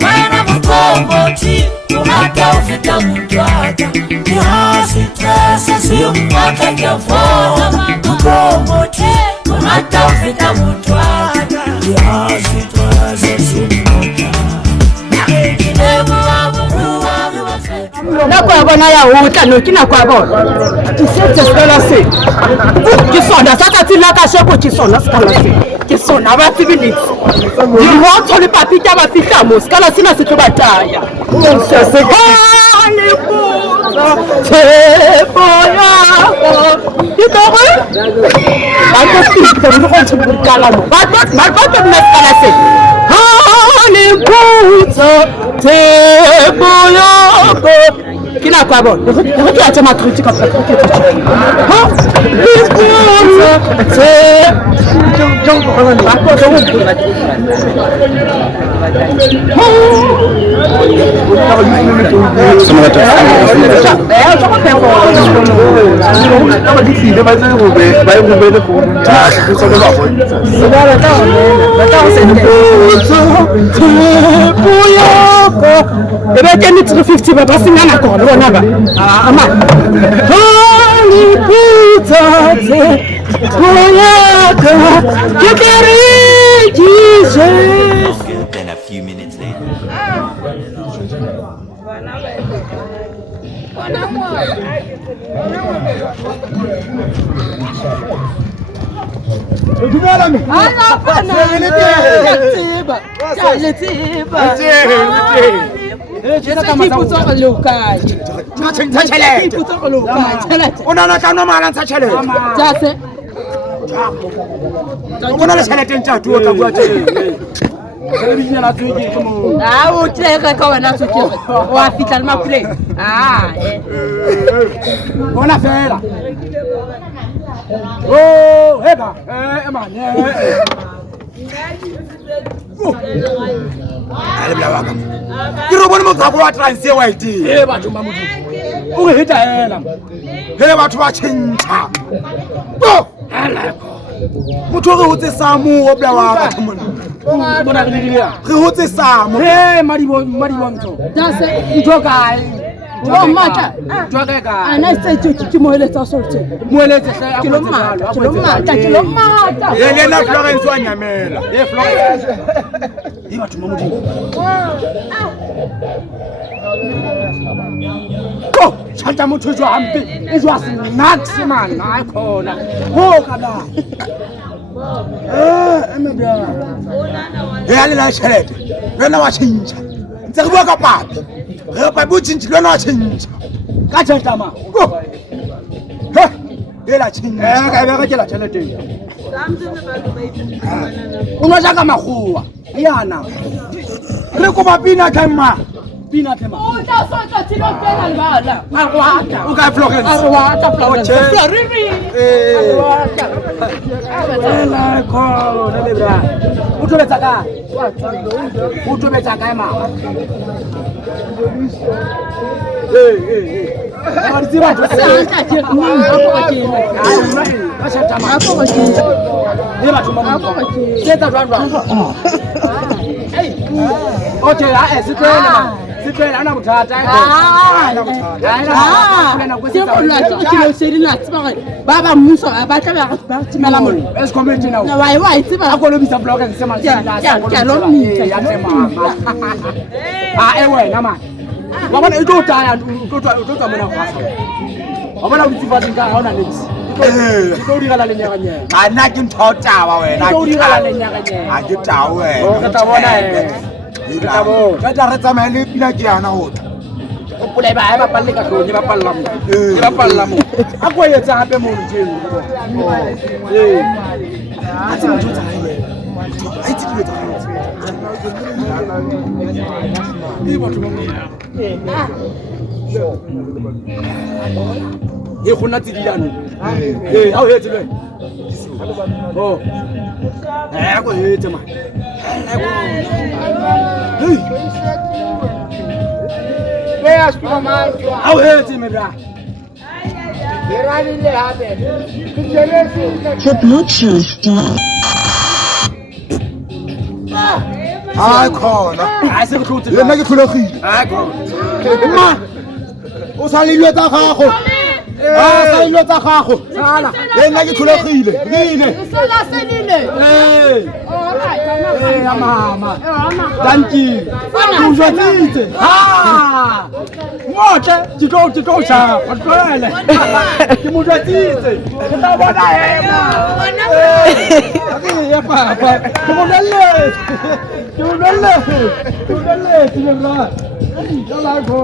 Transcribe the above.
Mana mkomboti hata ufika mtwata Nihasi trasa siyo mwaka kiafona Mkomboti hata ufika mtwata Nihasi trasa siyo mwaka Na kwa bona ya uta no kina kwa bona kisete skala se kisonda sasa tilaka sheko kisonda skala se kisonda ba tibili yihoto li papita ba fita mo skala sina se bataya se ni puza se boya itore ba ko fita mo ko tibukala mo ba na skala se ni puza se boya Kina kwa bon? Tu as ma critique en fait. Then a few minutes later. Kiro bona mo tsako wa transe wa iti Batho ba motho o re heta hela batho ba tšhentšha hala motho re hotse samu o bla wa batho mona bona re diria re hotse samu madibo mtho dase ntho kae o mata twa ka ana se ke moheletsa sorte moheletsa sa a kilo mata le na Florence wa nyamela Florence batho ba motho ko chanta motho jwa hampe e jwa snacks man a khona ho kada emebya le la tšhelete lona wa tšhentšha ntse re bua ka papi re papi o tšhentšhi lona wa tšhentšha ka tšheltama la tšhentšha ka be ga ke la tšhelete o no ja ka magua yana re ko mapina kema pina tema o tla sota tilo pena lebala arwata o ka Florence arwata Florence Floriri arwata la ko na lebra o tobetsa ka mama ba di ba tsa ta ke mo ba ke ba sa ta ma ko ke le ba tuma mo ke ta rwa okay Sitwela ana bothata ba ba mmuso ba tla ba timela mollo es community now wa itseba a kolobisa block and sema ya lo mita ya tema wena man wa bona e tlo taya o tlo mona fasa wa bona o tsifa dinka ha ona next go dira la lenyaganya kana ke ntho taba wena go dira la lenyaganya a ke tao wena o ka ta bona ka tla re tsamaya le pina ke yana ho tla o pula ba palle ka hlonye ba palla mo a go etsa hape mo ntjeng a tsena tsa hae a itse dilo tsa hae e batho ba mo e go nna tsidilano ha o hetse le oh go hetse man how hetse me bra The Bluetooth hayi khona hayi sekuhluthe yena ke khulogile hayi khona ma o sa le ilwe tsa gago sa ilwe tsa gago sala yena ke khulogile lile ya mama danki uzwatitse ha motle ke tlo shapa tlwele ke mo jwatitse ke tla bona ema ya papa ke mo leletse ra ya la go